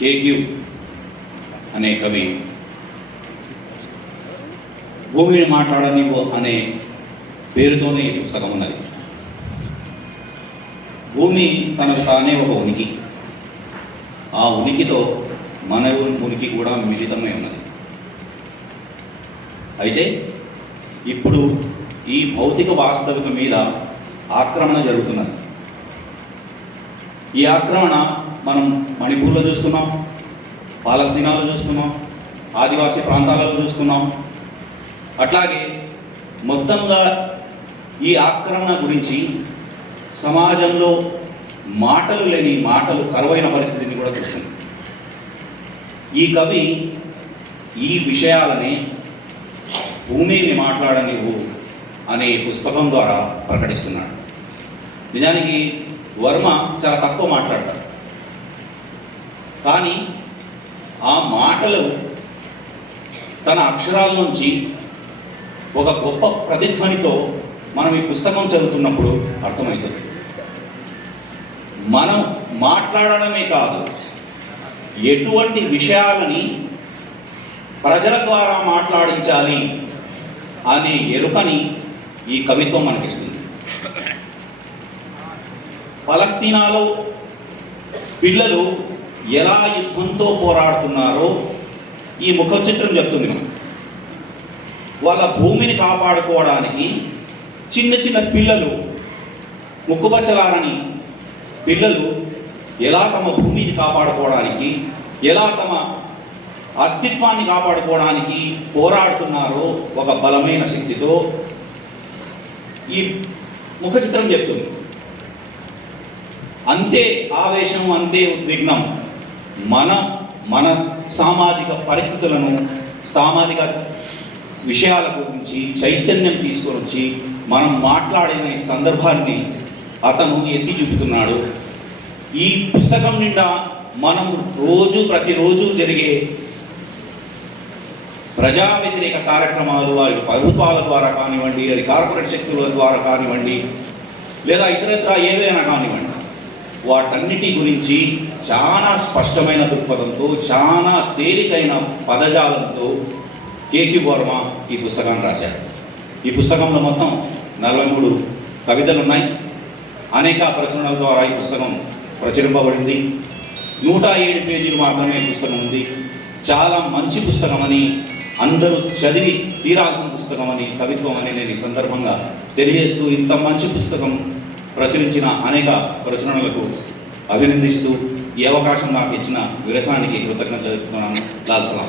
KQ అనే కవి భూమిని మాట్లాడనివ్వు అనే పేరుతోనే ఈ పుస్తకం ఉన్నది. భూమి తనకు తానే ఒక ఉనికి, ఆ ఉనికితో మన ఉనికి కూడా మిళితమై ఉన్నది. అయితే ఇప్పుడు ఈ భౌతిక వాస్తవిక మీద ఆక్రమణ జరుగుతున్నది. ఈ ఆక్రమణ మనం మణిపూర్లో చూస్తున్నాం, పాలస్తీనాలో చూస్తున్నాం, ఆదివాసీ ప్రాంతాలలో చూస్తున్నాం. అట్లాగే మొత్తంగా ఈ ఆక్రమణ గురించి సమాజంలో మాటలు లేని, మాటలు కరువైన పరిస్థితిని కూడా చూస్తుంది. ఈ కవి ఈ విషయాలని భూమిని మాట్లాడనివ్వు అనే పుస్తకం ద్వారా ప్రకటిస్తున్నాడు. నిజానికి వర్మ చాలా తక్కువ మాట్లాడతారు, కానీ ఆ మాటలు తన అక్షరాల నుంచి ఒక గొప్ప ప్రతిధ్వనితో మనం ఈ పుస్తకం చదువుతున్నప్పుడు అర్థమవుతుంది. మనం మాట్లాడడమే కాదు, ఎటువంటి విషయాలని ప్రజల ద్వారా మాట్లాడించాలి అనే ఎరుకని ఈ కవిత్వం మనకిస్తుంది. పలస్తీనాలో పిల్లలు ఎలా యుద్ధంతో పోరాడుతున్నారో ఈ ముఖ చిత్రం చెప్తుంది. మనం వాళ్ళ భూమిని కాపాడుకోవడానికి చిన్న చిన్న పిల్లలు, ముక్కుబచ్చలారని పిల్లలు ఎలా తమ భూమిని కాపాడుకోవడానికి, ఎలా తమ అస్తిత్వాన్ని కాపాడుకోవడానికి పోరాడుతున్నారో ఒక బలమైన శక్తితో ఈ ముఖ చిత్రం చెప్తుంది. అంతే ఆవేశం, అంతే ఉద్విగ్నం మన సామాజిక పరిస్థితులను, సామాజిక విషయాల గురించి చైతన్యం తీసుకొని వచ్చి మనం మాట్లాడిన సందర్భాన్ని అతను ఎత్తి చూపుతున్నాడు. ఈ పుస్తకం నిండా మనం ప్రతిరోజు జరిగే ప్రజా వ్యతిరేక కార్యక్రమాలు, అవి ప్రభుత్వాల ద్వారా కానివ్వండి, అది కార్పొరేట్ శక్తుల ద్వారా కానివ్వండి, లేదా ఇతరత్ర ఏవైనా కానివ్వండి, వాటన్నిటి గురించి చాలా స్పష్టమైన దృక్పథంతో, చాలా తేలికైన పదజాలంతో కేక్యూ వర్మ ఈ పుస్తకాన్ని రాశాడు. ఈ పుస్తకంలో మొత్తం 43 కవితలు ఉన్నాయి. అనేక ప్రచురణల ద్వారా ఈ పుస్తకం ప్రచురింపబడింది. 107 పేజీలు మాత్రమే పుస్తకం ఉంది. చాలా మంచి పుస్తకం అని, అందరూ చదివి తీరాల్సిన పుస్తకం అని, కవిత్వం అని నేను ఈ సందర్భంగా తెలియజేస్తూ, ఇంత మంచి పుస్తకం ప్రచురించిన అనేక ప్రచురణలకు అభినందిస్తూ ఈ అవకాశం నాకు ఇచ్చిన విరసానికి కృతజ్ఞతలు చెబుతున్నాను. లాల్ సలాం.